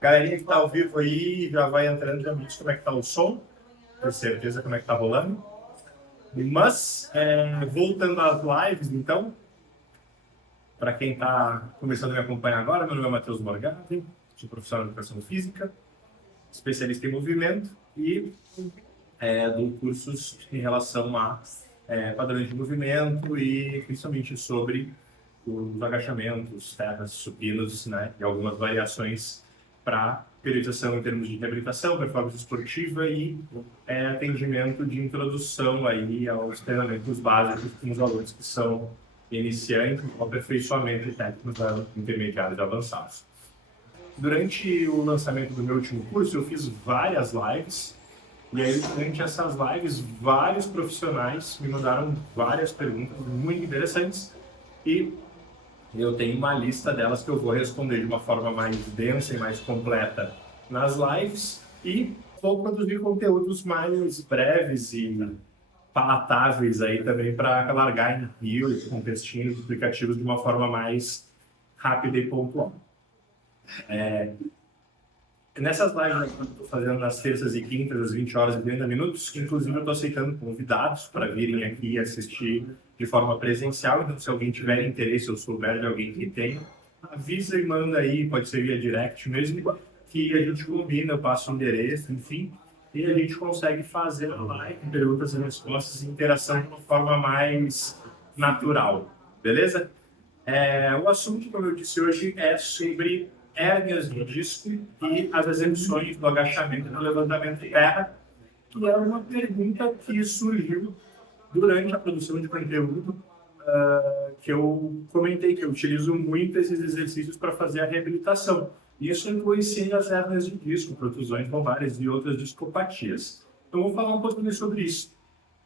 Galerinha que tá ao vivo aí, já vai entrando, já me diz como é que tá o som, ter certeza como é que tá rolando. Mas, voltando às lives, então, para quem está começando a me acompanhar agora, meu nome é Matheus Morgado, sou professor de educação física, especialista em movimento e dou cursos em relação a padrões de movimento e principalmente sobre os agachamentos, terras, supinos, né, e algumas variações para periodização em termos de reabilitação, performance esportiva e atendimento de introdução aí aos treinamentos básicos com os alunos que são iniciantes, o aperfeiçoamento técnicos intermediários e avançados. Durante o lançamento do meu último curso, eu fiz várias lives e aí, durante essas lives, vários profissionais me mandaram várias perguntas muito interessantes e eu tenho uma lista delas que eu vou responder de uma forma mais densa e mais completa nas lives e vou produzir conteúdos mais breves e palatáveis aí também para largar em reels, com textinhos explicativos de uma forma mais rápida e pontual. Nessas lives que eu estou fazendo nas terças e quintas, às 20 horas e 30 minutos, inclusive eu estou aceitando convidados para virem aqui assistir de forma presencial. Então, se alguém tiver interesse ou souber de alguém que tem, avisa e manda aí, pode ser via direct mesmo, que a gente combina, eu passo o endereço, enfim, e a gente consegue fazer a live, perguntas e respostas e interação de uma forma mais natural, beleza? O assunto, como eu disse hoje, é sobre hérnias de disco e as execuções do agachamento e do levantamento de terra, que é uma pergunta que surgiu durante a produção de conteúdo, que eu comentei, que eu utilizo muito esses exercícios para fazer a reabilitação. Isso inclui sim as hérnias de disco, protusões lombares e outras discopatias. Então, vou falar um pouquinho sobre isso.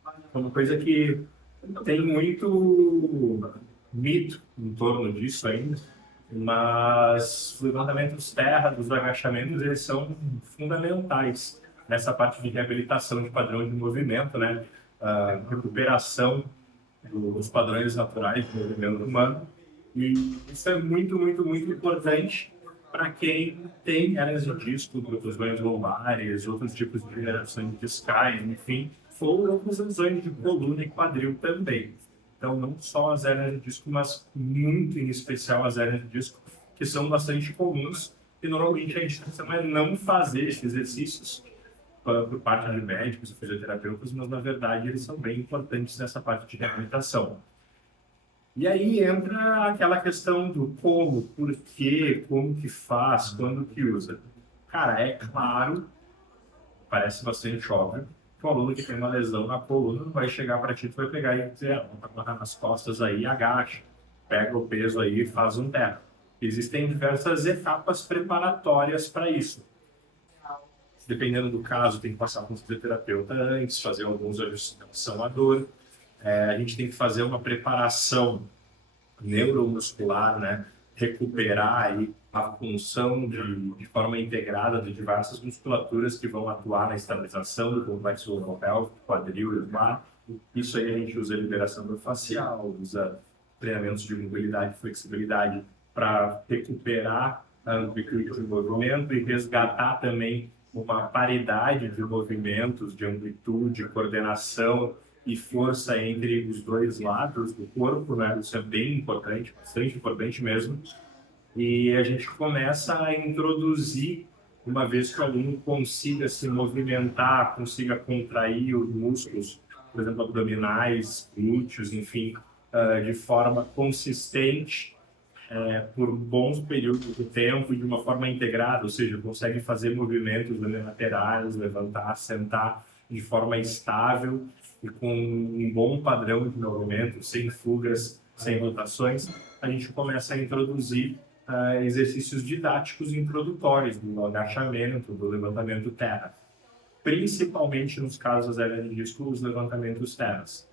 É uma coisa que tem muito mito em torno disso ainda, mas os levantamentos terra, dos agachamentos, eles são fundamentais nessa parte de reabilitação de padrão de movimento, né? Recuperação dos padrões naturais do movimento humano. E isso é muito, muito, muito importante para quem tem hernias de disco, protusões lombares, outros tipos de degenerações discais, enfim, ou outras lesões de coluna e quadril também. Então, não só as hernias de disco, mas muito em especial as hernias de disco, que são bastante comuns e normalmente a indicação é não fazer esses exercícios por parte de médicos e fisioterapeutas, mas na verdade eles são bem importantes nessa parte de reabilitação. E aí entra aquela questão do como, por quê, como que faz, quando que usa. Cara, é claro, parece bastante óbvio, que o aluno que tem uma lesão na coluna não vai chegar para ti, tu vai pegar e dizer, vamos agarrar nas costas aí, agacha, pega o peso aí e faz um terra. Existem diversas etapas preparatórias para isso. Dependendo do caso, tem que passar com o fisioterapeuta antes, fazer alguns ajustes à dor. A gente tem que fazer uma preparação neuromuscular, né? Recuperar aí a função de forma integrada de diversas musculaturas que vão atuar na estabilização do complexo lumbar-pélvico, quadril e lombar. Isso aí a gente usa liberação facial, usa treinamentos de mobilidade e flexibilidade para recuperar a amplitude de movimento e resgatar também uma paridade de movimentos, de amplitude, coordenação e força entre os dois lados do corpo, né? Isso é bem importante, bastante importante mesmo. E a gente começa a introduzir, uma vez que o aluno consiga se movimentar, consiga contrair os músculos, por exemplo, abdominais, glúteos, enfim, de forma consistente, por bons períodos de tempo e de uma forma integrada, ou seja, consegue fazer movimentos laterais, levantar, sentar de forma estável e com um bom padrão de movimento, sem fugas, sem rotações, a gente começa a introduzir exercícios didáticos introdutórios do agachamento, do levantamento terra, principalmente nos casos das hernias de disco, os levantamentos terras.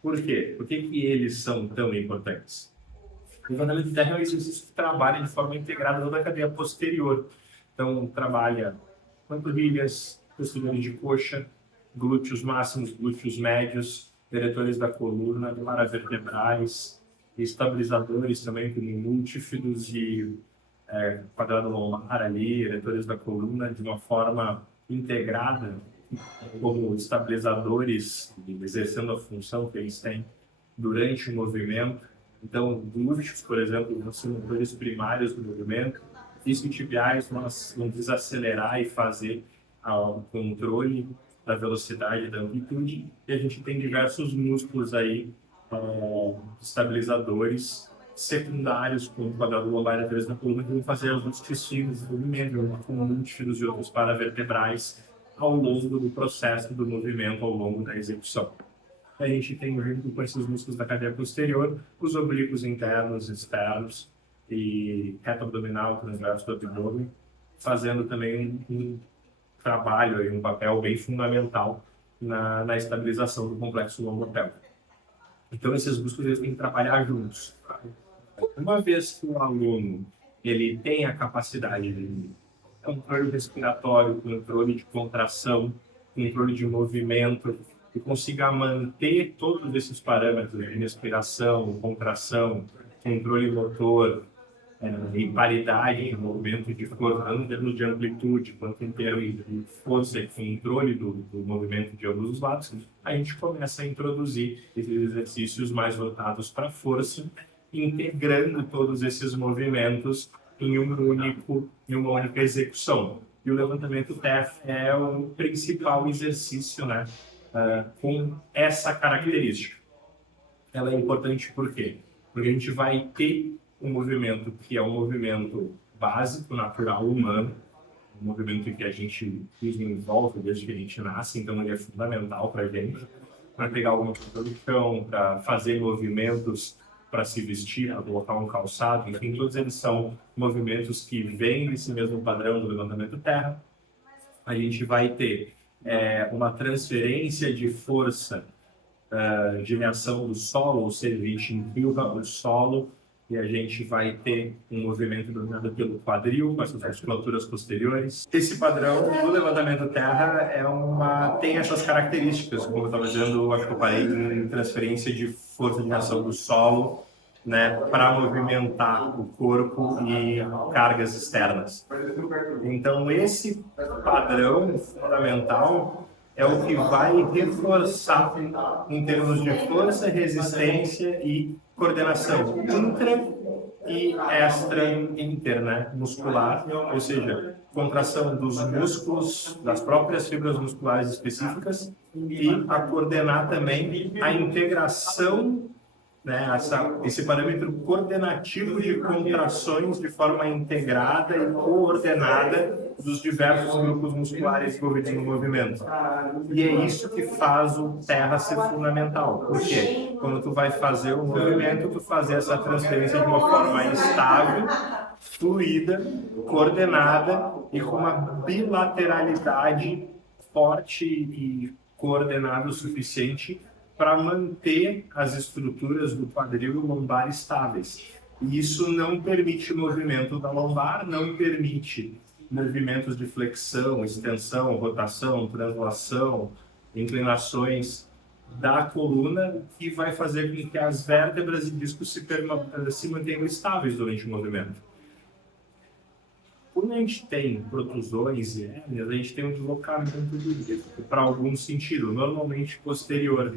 Por quê? Por que eles são tão importantes? O levantamento de terra é um exercício que trabalha de forma integrada toda a cadeia posterior. Então, trabalha panturrilhas, posteriores de coxa, glúteos máximos, glúteos médios, diretores da coluna, paravertebrais, estabilizadores também, como múltifidos e quadrado lombar ali, eretores da coluna, de uma forma integrada, como estabilizadores, exercendo a função que eles têm durante o movimento. Então, glúteos, por exemplo, são motores primários do movimento. Isquiotibiais, nós vamos desacelerar e fazer o controle da velocidade e da amplitude. E a gente tem diversos músculos aí, estabilizadores secundários, como o quadrado lombar e a da coluna, que vão fazer os distintos do movimento, como múltiplos e outros paravertebrais, ao longo do processo do movimento, ao longo da execução. A gente tem, junto com esses músculos da cadeia posterior, os oblíquos internos, externos e reto abdominal, transverso do abdômen, fazendo também um trabalho, um papel bem fundamental na estabilização do complexo lombopélvico. Então, esses músculos eles têm que trabalhar juntos. Uma vez que o aluno ele tem a capacidade de controle respiratório, controle de contração, controle de movimento, e consiga manter todos esses parâmetros de respiração, contração, controle motor, e paridade em movimento de força, tanto em termos de amplitude quanto em termos de força e controle do movimento de ambos os lados, a gente começa a introduzir esses exercícios mais voltados para a força, integrando todos esses movimentos em uma única execução. E o levantamento terra é o principal exercício, né, com essa característica. Ela é importante por quê? Porque a gente vai ter um movimento que é um movimento básico, natural, humano, um movimento que a gente desenvolve desde que a gente nasce, então ele é fundamental para a gente, para pegar alguma coisa do chão, para fazer movimentos para se vestir, para colocar um calçado, enfim, todos eles são movimentos que vêm desse mesmo padrão do levantamento terra. A gente vai ter uma transferência de força de reação do solo, ou seja, a gente empurra o solo e a gente vai ter um movimento dominado pelo quadril, com essas musculaturas posteriores. Esse padrão do levantamento terra tem essas características, como eu estava dizendo, acho que eu parei em transferência de força de reação do solo, né, para movimentar o corpo e cargas externas. Então, esse padrão fundamental é o que vai reforçar em termos de força, resistência e coordenação intra e extra muscular, ou seja, contração dos músculos, das próprias fibras musculares específicas e a coordenar também a integração, né, esse parâmetro coordenativo de contrações de forma integrada e coordenada dos diversos grupos musculares envolvidos no movimento. E é isso que faz o terra ser fundamental. Por quê? Quando tu vai fazer o movimento, tu fazer essa transferência de uma forma estável, fluida, coordenada e com uma bilateralidade forte e coordenada o suficiente para manter as estruturas do quadril e lombar estáveis. E isso não permite movimento da lombar, não permite movimentos de flexão, extensão, rotação, translação, inclinações da coluna, que vai fazer com que as vértebras e discos se mantenham estáveis durante o movimento. Quando a gente tem protusões e hérnias, a gente tem um deslocamento do disco para algum sentido, normalmente posterior.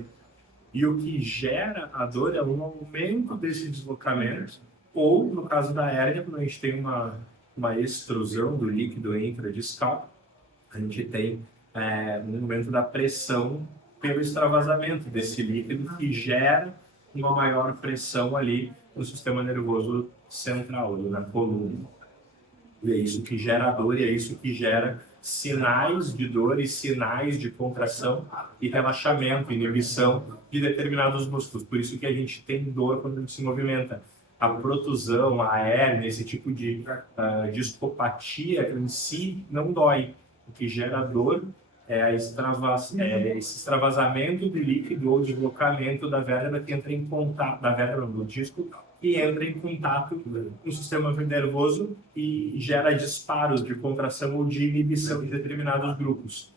E o que gera a dor é um aumento desse deslocamento, ou, no caso da hérnia, quando a gente tem uma extrusão do líquido intradiscal, a gente tem um aumento da pressão pelo extravasamento desse líquido, que gera uma maior pressão ali no sistema nervoso central, na coluna. E é isso que gera dor, e é isso que gera sinais de dor e sinais de contração e relaxamento, inibição de determinados músculos. Por isso que a gente tem dor quando a gente se movimenta. A protusão, a hérnia, esse tipo de discopatia em si não dói. O que gera dor é esse extravasamento de líquido ou deslocamento da vértebra que entra em contato, da vértebra do disco, que entra em contato com o sistema nervoso e gera disparos de contração ou de inibição de determinados grupos.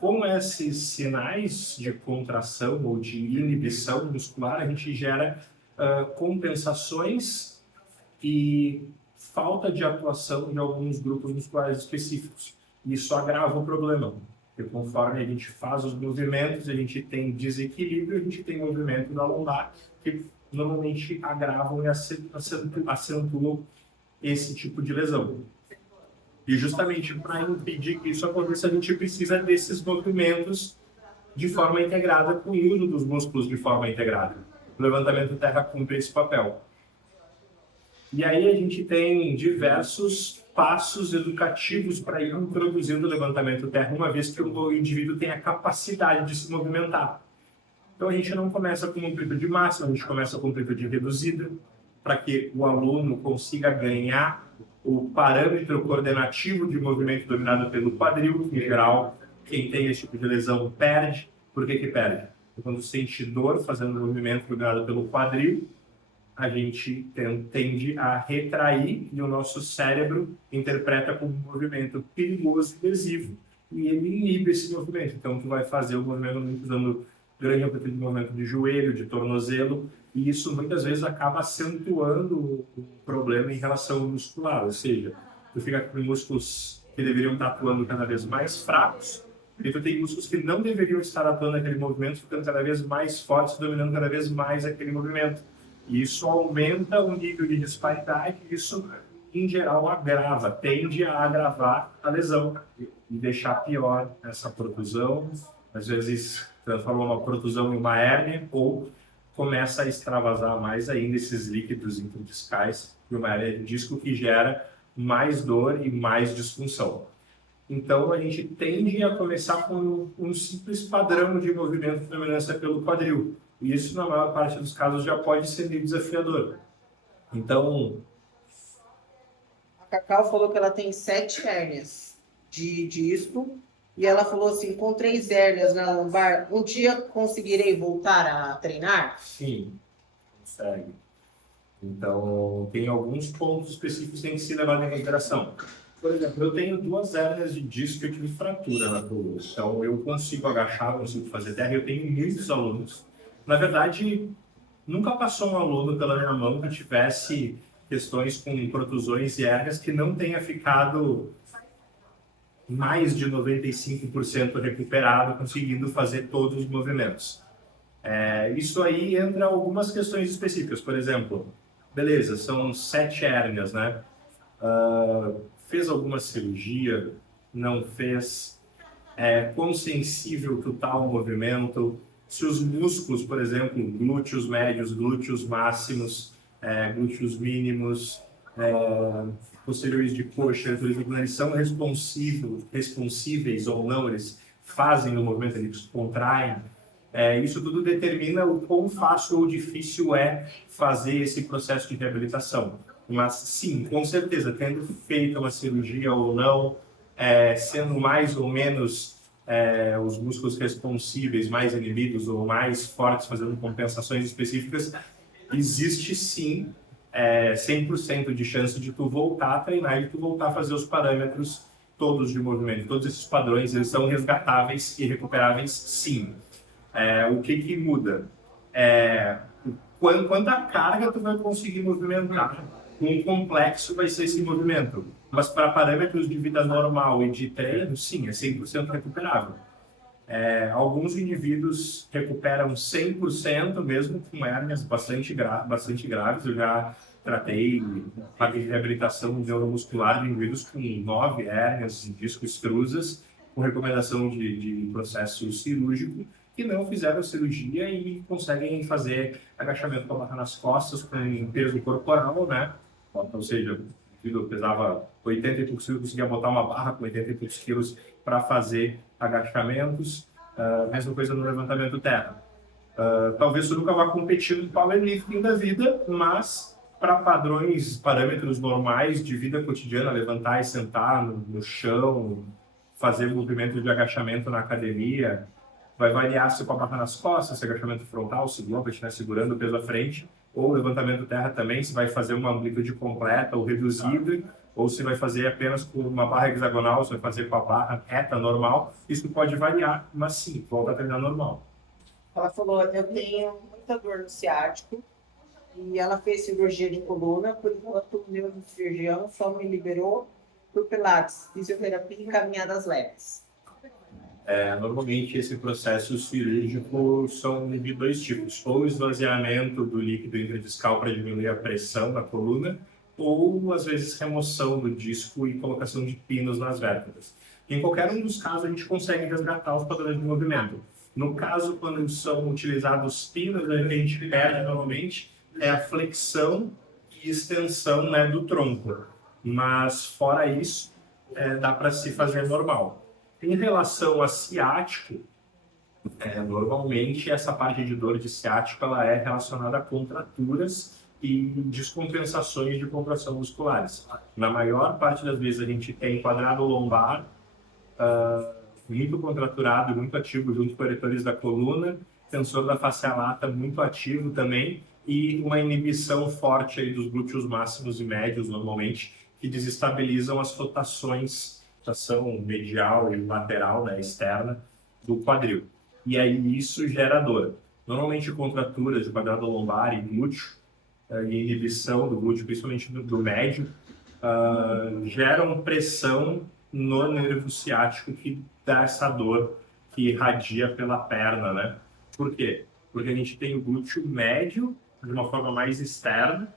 Com esses sinais de contração ou de inibição muscular, a gente gera compensações e falta de atuação de alguns grupos musculares específicos. Isso agrava o problema, porque conforme a gente faz os movimentos, a gente tem desequilíbrio, a gente tem movimento da lombar, que normalmente agravam e acentuam esse tipo de lesão. E justamente para impedir que isso aconteça, a gente precisa desses movimentos de forma integrada, com o uso dos músculos de forma integrada. O levantamento terra cumpre esse papel. E aí a gente tem diversos passos educativos para ir introduzindo o levantamento terra, uma vez que o indivíduo tem a capacidade de se movimentar. Então a gente não começa com amplitude máxima, a gente começa com amplitude reduzida, para que o aluno consiga ganhar o parâmetro coordenativo de movimento dominado pelo quadril, que em geral quem tem esse tipo de lesão perde. Por que perde? Porque quando sente dor fazendo o movimento dominado pelo quadril, a gente tende a retrair e o nosso cérebro interpreta como um movimento perigoso e lesivo e ele inibe esse movimento. Então, tu vai fazer o movimento usando grande amplitude de movimento de joelho, de tornozelo, e isso muitas vezes acaba acentuando o problema em relação ao muscular, ou seja, tu fica com músculos que deveriam estar atuando cada vez mais fracos, e tu tem músculos que não deveriam estar atuando naquele movimento, ficando cada vez mais fortes, dominando cada vez mais aquele movimento. E isso aumenta o nível de disparidade, e isso, em geral, agrava, tende a agravar a lesão e deixar pior essa protusão, às vezes transforma uma protusão em uma hérnia, ou começa a extravasar mais ainda esses líquidos intradiscais de uma hérnia de disco, que gera mais dor e mais disfunção. Então, a gente tende a começar com um simples padrão de movimento de dominância pelo quadril. E isso, na maior parte dos casos, já pode ser meio desafiador. Então... A Cacau falou que ela tem 7 hérnias de disco. E ela falou assim, com 3 hérnias na lombar, um dia conseguirei voltar a treinar? Sim, consegue. Então, tem alguns pontos específicos que tem que se levar em consideração. Por exemplo, eu tenho 2 hérnias de disco que eu tive fratura na coluna. Então, eu consigo agachar, consigo fazer terra. Eu tenho muitos alunos. Na verdade, nunca passou um aluno pela minha mão que tivesse questões com protusões e hérnias que não tenha ficado mais de 95% recuperado, conseguindo fazer todos os movimentos. Isso aí entra algumas questões específicas. Por exemplo, beleza, são 7 hérnias, né? Fez alguma cirurgia? Não fez? Quão sensível tu tá ao movimento? Se os músculos, por exemplo, glúteos médios, glúteos máximos, glúteos mínimos, posteriores de coxa, eles são responsíveis ou não, eles fazem o movimento, eles contraem. Isso tudo determina o quão fácil ou difícil é fazer esse processo de reabilitação. Mas sim, com certeza, tendo feito uma cirurgia ou não, sendo mais ou menos os músculos responsíveis mais inibidos ou mais fortes, fazendo compensações específicas, existe sim 100% de chance de tu voltar a treinar e tu voltar a fazer os parâmetros todos de movimento. Todos esses padrões, eles são resgatáveis e recuperáveis sim. O que muda? Quanta carga tu vai conseguir movimentar? Quão complexo vai ser esse movimento? Mas para parâmetros de vida normal e de treino, sim, é 100% recuperável. Alguns indivíduos recuperam 100% mesmo com hérnias bastante graves. Eu já tratei para reabilitação neuromuscular de indivíduos com 9 hérnias de disco extrusas, com recomendação de processo cirúrgico, que não fizeram cirurgia e conseguem fazer agachamento com a barra nas costas com peso corporal, né? Ou seja, o indivíduo pesava 80 e poucos quilos, conseguia botar uma barra com 80 e poucos quilos para fazer agachamentos. Mesma coisa no levantamento terra. Talvez tu nunca vá competir no powerlifting da vida, mas para parâmetros normais de vida cotidiana, levantar e sentar no chão, fazer movimento de agachamento na academia, vai variar se com a barra nas costas, se agachamento frontal, se glúteo estiver segurando o peso à frente, ou levantamento terra também, se vai fazer uma amplitude completa ou reduzida, ou se vai fazer apenas com uma barra hexagonal, se vai fazer com a barra reta normal. Isso pode variar, mas sim, volta a treinar normal. Ela falou, eu tenho muita dor no ciático, e ela fez cirurgia de coluna, por enquanto o neurocirurgião só me liberou por pilates, fisioterapia e caminhadas leves. Normalmente, esse processo cirúrgico são de dois tipos, ou esvaziamento do líquido intradiscal para diminuir a pressão na coluna, ou, às vezes, remoção do disco e colocação de pinos nas vértebras. Em qualquer um dos casos, a gente consegue resgatar os padrões de movimento. No caso, quando são utilizados pinos, a gente perde, normalmente, a flexão e extensão, né, do tronco. Mas, fora isso, dá para se fazer normal. Em relação a ciático, normalmente essa parte de dor de ciático ela é relacionada a contraturas e descompensações de contração musculares. Na maior parte das vezes a gente tem quadrado lombar muito contraturado e muito ativo junto com eretores da coluna, tensor da face lata muito ativo também e uma inibição forte aí dos glúteos máximos e médios normalmente que desestabilizam as rotações rotação medial e lateral, né, externa, do quadril. E aí isso gera dor. Normalmente contraturas de quadrado lombar e glúteo, e inibição do glúteo, principalmente do médio, geram pressão no nervo ciático que dá essa dor que irradia pela perna, né? Por quê? Porque a gente tem o glúteo médio de uma forma mais externa,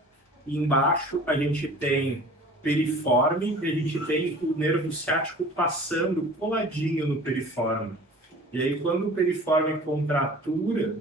e embaixo a gente tem periforme e a gente tem o nervo ciático passando coladinho no periforme. E aí quando o periforme contratura,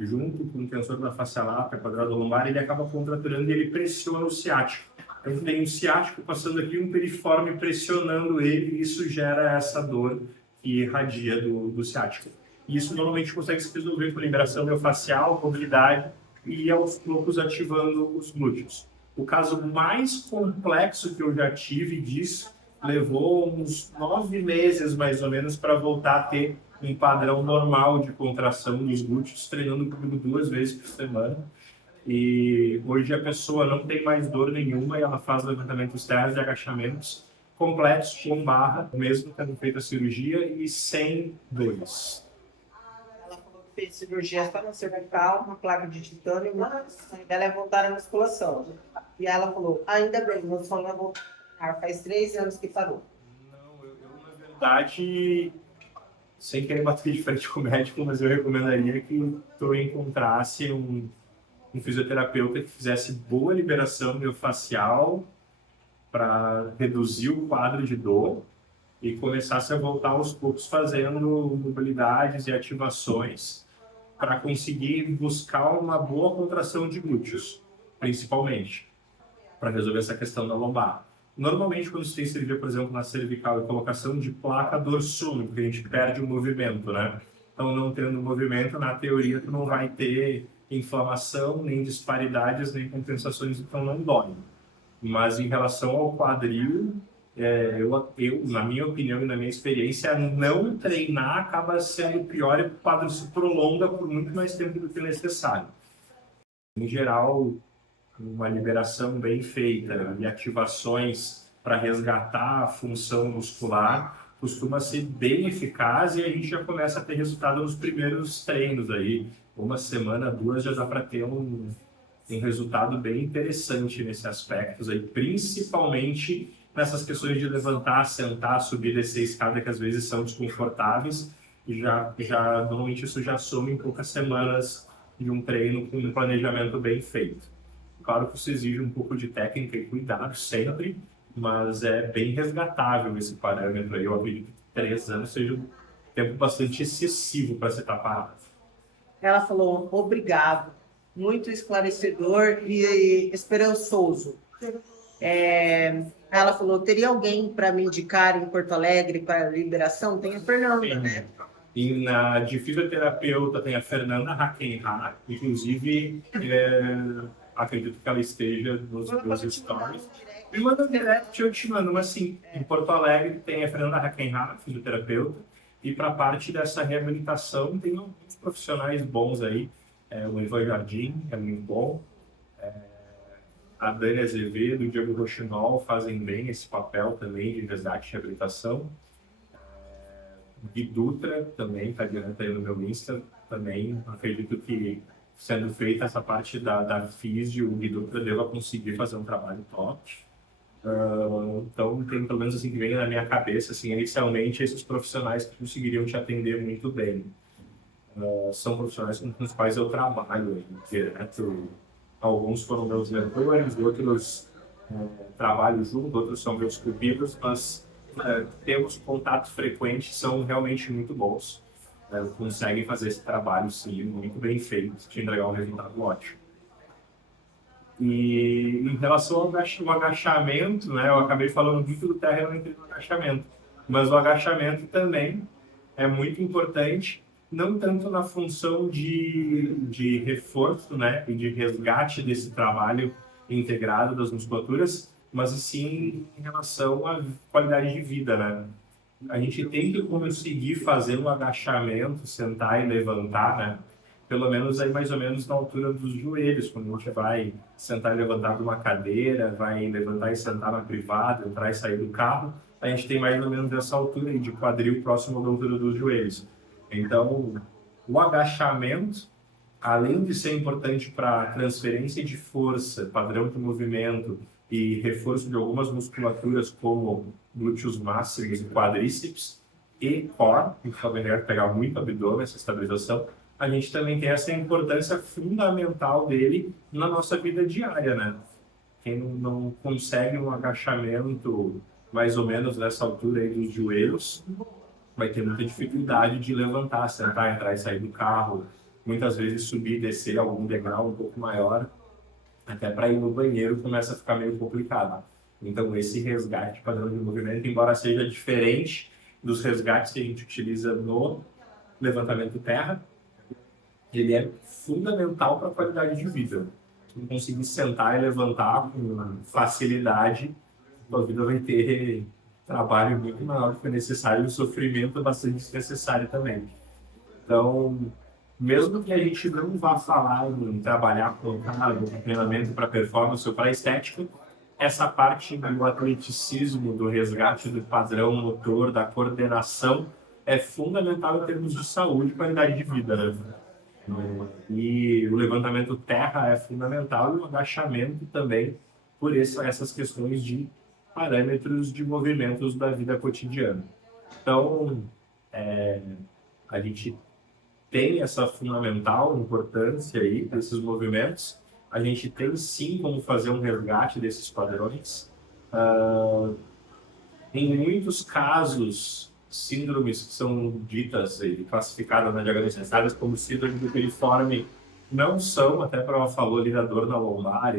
junto com o tensor da face lata, quadrado lombar, ele acaba contraturando e ele pressiona o ciático. Então tem um ciático passando aqui, um periforme pressionando ele, e isso gera essa dor que irradia do ciático. E isso normalmente consegue se resolver com liberação miofascial, mobilidade e aos poucos ativando os glúteos. O caso mais complexo que eu já tive disso levou uns 9 meses, mais ou menos, para voltar a ter um padrão normal de contração dos glúteos, treinando comigo 2 vezes por semana. E hoje a pessoa não tem mais dor nenhuma e ela faz levantamentos terras e agachamentos completos com barra, mesmo tendo feito a cirurgia e sem dores. Fez cirurgia só no cervical, uma placa de titânio, mas ela é voltar à musculação. E ela falou, ainda bem, meu sonho é voltar. Faz 3 anos que parou. Não, eu na verdade, sem querer bater de frente com o médico, mas eu recomendaria que tu encontrasse um fisioterapeuta que fizesse boa liberação miofascial para reduzir o quadro de dor e começasse a voltar aos poucos fazendo mobilidades e ativações para conseguir buscar uma boa contração de glúteos, principalmente, para resolver essa questão da lombar. Normalmente, quando você tem cirurgia, por exemplo, na cervical e colocação de placa dorsal, porque a gente perde o movimento, né? Então, não tendo movimento, na teoria, tu não vai ter inflamação, nem disparidades, nem compensações, então não dói. Mas em relação ao quadril, eu, na minha opinião e na minha experiência, não treinar acaba sendo pior e o quadro se prolonga por muito mais tempo do que necessário. Em geral, uma liberação bem feita e ativações para resgatar a função muscular costuma ser bem eficaz e a gente já começa a ter resultado nos primeiros treinos aí. 1 semana, 2 já dá para ter um resultado bem interessante nesse aspecto aí, principalmente nessas questões de levantar, sentar, subir, descer a escada, que às vezes são desconfortáveis, e normalmente isso já soma em poucas semanas de um treino com um planejamento bem feito. Claro que isso exige um pouco de técnica e cuidado sempre, mas é bem resgatável esse parâmetro aí. Eu acredito que 3 anos seja um tempo bastante excessivo para se estar parado. Ela falou, obrigado, muito esclarecedor e esperançoso. Ela falou, teria alguém para me indicar em Porto Alegre para liberação? Tem a Fernanda, né? E de fisioterapeuta tem a Fernanda Hackenhart, inclusive acredito que ela esteja nos meus stories. Me manda um direct, eu te mando, mas sim, em Porto Alegre tem a Fernanda Hackenhart, fisioterapeuta, e para a parte dessa reabilitação tem alguns profissionais bons aí, o Ivan Jardim é muito bom, a Dani Azevedo e o Diego Rochinol fazem bem esse papel também de resgate e reabilitação. O Gui Dutra também está direto aí no meu Insta, também acredito que sendo feita essa parte da físio, o Guido deva conseguir fazer um trabalho top. Então, tem pelo menos assim que vem na minha cabeça, assim, inicialmente, esses profissionais que conseguiriam te atender muito bem. São profissionais com os quais eu trabalho direto. Alguns foram meus mentores, outros trabalho junto, outros são meus pupilos, mas temos contato frequente, são realmente muito bons. Conseguem fazer esse trabalho, sim, muito bem feito, te entregar um resultado ótimo. E em relação ao agachamento, né, eu acabei falando muito do terra e não entrei no agachamento, mas o agachamento também é muito importante, não tanto na função de reforço, né, e de resgate desse trabalho integrado das musculaturas, mas sim em relação à qualidade de vida, né? A gente tem que conseguir fazer um agachamento, sentar e levantar, né? Pelo menos aí mais ou menos na altura dos joelhos, quando a gente vai sentar e levantar de uma cadeira, vai levantar e sentar na privada, entrar e sair do carro, a gente tem mais ou menos essa altura aí de quadril próximo da altura dos joelhos. Então, o agachamento, além de ser importante para transferência de força, padrão de movimento e reforço de algumas musculaturas como glúteos máximos e quadríceps e core, que também deve pegar muito abdômen, essa estabilização, a gente também tem essa importância fundamental dele na nossa vida diária, né? Quem não consegue um agachamento mais ou menos nessa altura aí dos joelhos, vai ter muita dificuldade de levantar, sentar, entrar e sair do carro, muitas vezes subir e descer algum degrau um pouco maior, até para ir no banheiro começa a ficar meio complicado. Então esse resgate padrão de movimento, embora seja diferente dos resgates que a gente utiliza no levantamento terra, ele é fundamental para a qualidade de vida. Se não conseguir sentar e levantar com facilidade, a vida vai ter trabalho muito maior do que necessário e o sofrimento bastante desnecessário também. Então, mesmo que a gente não vá falar em trabalhar com cargo, com treinamento para performance ou para estética, essa parte do atleticismo, do resgate do padrão motor, da coordenação, é fundamental em termos de saúde e qualidade de vida, né? E o levantamento terra é fundamental e o agachamento também, por essas questões de parâmetros de movimentos da vida cotidiana. Então, a gente tem essa fundamental importância aí desses movimentos. A gente tem sim como fazer um resgate desses padrões. Em muitos casos, síndromes que são ditas e classificadas, diagnosticadas como síndrome do piriforme, não são, até para ela falou ali da dor na lombar,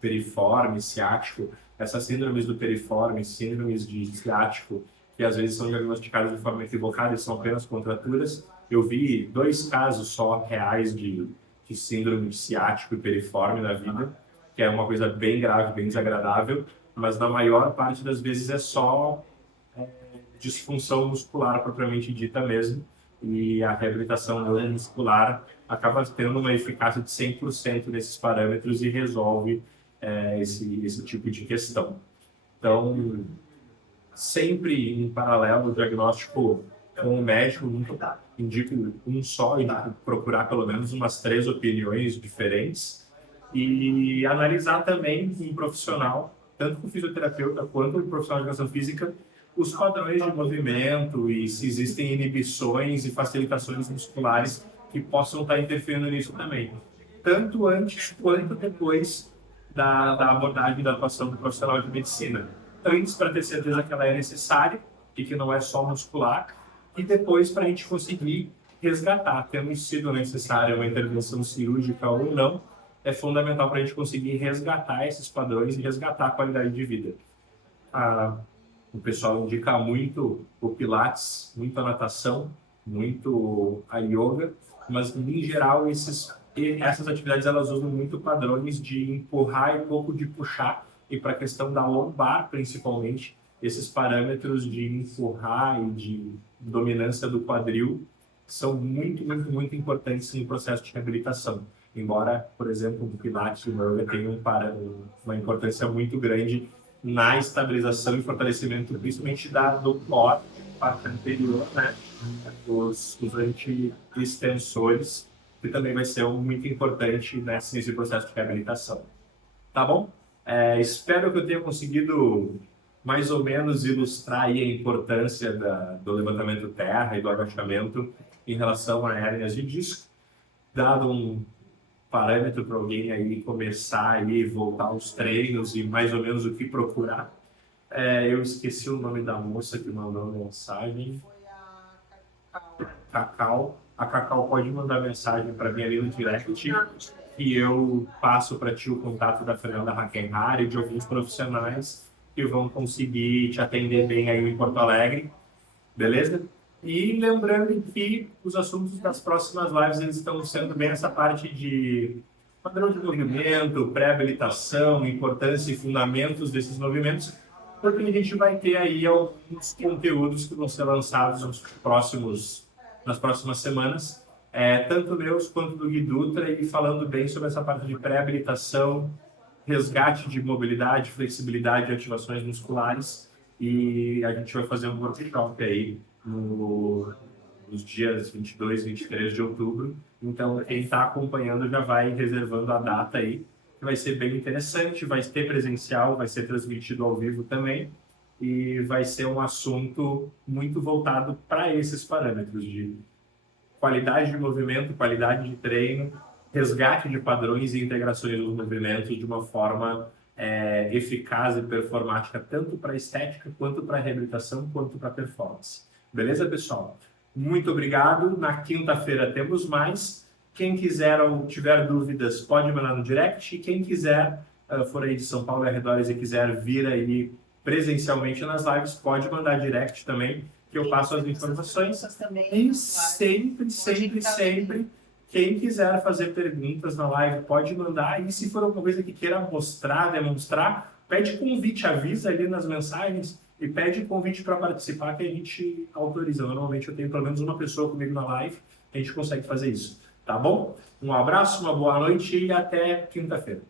piriforme, ciático, essas síndromes do piriforme, síndromes de ciático, que às vezes são diagnosticadas de forma equivocada e são apenas contraturas. Eu vi 2 casos só reais de síndrome de ciático e piriforme na vida, que é uma coisa bem grave, bem desagradável, mas na maior parte das vezes é só disfunção muscular propriamente dita mesmo, e a reabilitação neuromuscular acaba tendo uma eficácia de 100% nesses parâmetros e resolve esse tipo de questão. Então, sempre em paralelo o diagnóstico com o médico, nunca indico um só, indico procurar pelo menos umas 3 opiniões diferentes e analisar também com um profissional, tanto com o fisioterapeuta quanto o profissional de educação física, os padrões de movimento e se existem inibições e facilitações musculares que possam estar interferindo nisso também, tanto antes quanto depois da abordagem da atuação do profissional de medicina. Antes, para ter certeza que ela é necessária e que não é só muscular, e depois para a gente conseguir resgatar, tendo sido necessária uma intervenção cirúrgica ou não, é fundamental para a gente conseguir resgatar esses padrões e resgatar a qualidade de vida. O pessoal indica muito o pilates, muito a natação, muito a yoga, mas em geral essas atividades elas usam muito padrões de empurrar e pouco de puxar, e para a questão da lombar principalmente, esses parâmetros de empurrar e de dominância do quadril são muito, muito, muito importantes no processo de reabilitação. Embora, por exemplo, o pilates e o yoga tenham uma importância muito grande na estabilização e fortalecimento, principalmente do core, parte anterior, né? Os anti-extensores que também vai ser muito importante nesse processo de reabilitação. Tá bom? Espero que eu tenha conseguido mais ou menos ilustrar aí a importância do levantamento terra e do agachamento em relação a hérnias de disco, dado um parâmetro para alguém aí começar aí, voltar aos treinos e mais ou menos o que procurar. Eu esqueci o nome da moça que mandou a mensagem. Foi a Cacau. A Cacau pode mandar mensagem para mim ali no direct e eu passo para ti o contato da Fernanda Hackenhari e de alguns profissionais que vão conseguir te atender bem aí em Porto Alegre, beleza? E lembrando que os assuntos das próximas lives eles estão sendo bem essa parte de padrão de movimento, pré-habilitação, importância e fundamentos desses movimentos, porque a gente vai ter aí alguns conteúdos que vão ser lançados nas próximas semanas, tanto meus quanto do Gui Dutra, e falando bem sobre essa parte de pré-habilitação, resgate de mobilidade, flexibilidade e ativações musculares. E a gente vai fazer um workshop aí nos dias 22 e 23 de outubro. Então, quem está acompanhando já vai reservando a data aí, que vai ser bem interessante, vai ter presencial, vai ser transmitido ao vivo também, e vai ser um assunto muito voltado para esses parâmetros de qualidade de movimento, qualidade de treino, resgate de padrões e integrações dos movimentos de uma forma eficaz e performática, tanto para estética, quanto para reabilitação, quanto para performance. Beleza, pessoal? Muito obrigado. Na quinta-feira temos mais. Quem quiser ou tiver dúvidas, pode mandar no direct. E quem quiser, for aí de São Paulo e arredores e quiser vir aí presencialmente nas lives, pode mandar direct também, que eu passo as informações. E sempre, quem quiser fazer perguntas na live, pode mandar. E se for alguma coisa que queira mostrar, demonstrar, pede convite, avisa ali nas mensagens e pede convite para participar, que a gente autoriza. Normalmente eu tenho pelo menos uma pessoa comigo na live, a gente consegue fazer isso. Tá bom? Um abraço, uma boa noite e até quinta-feira.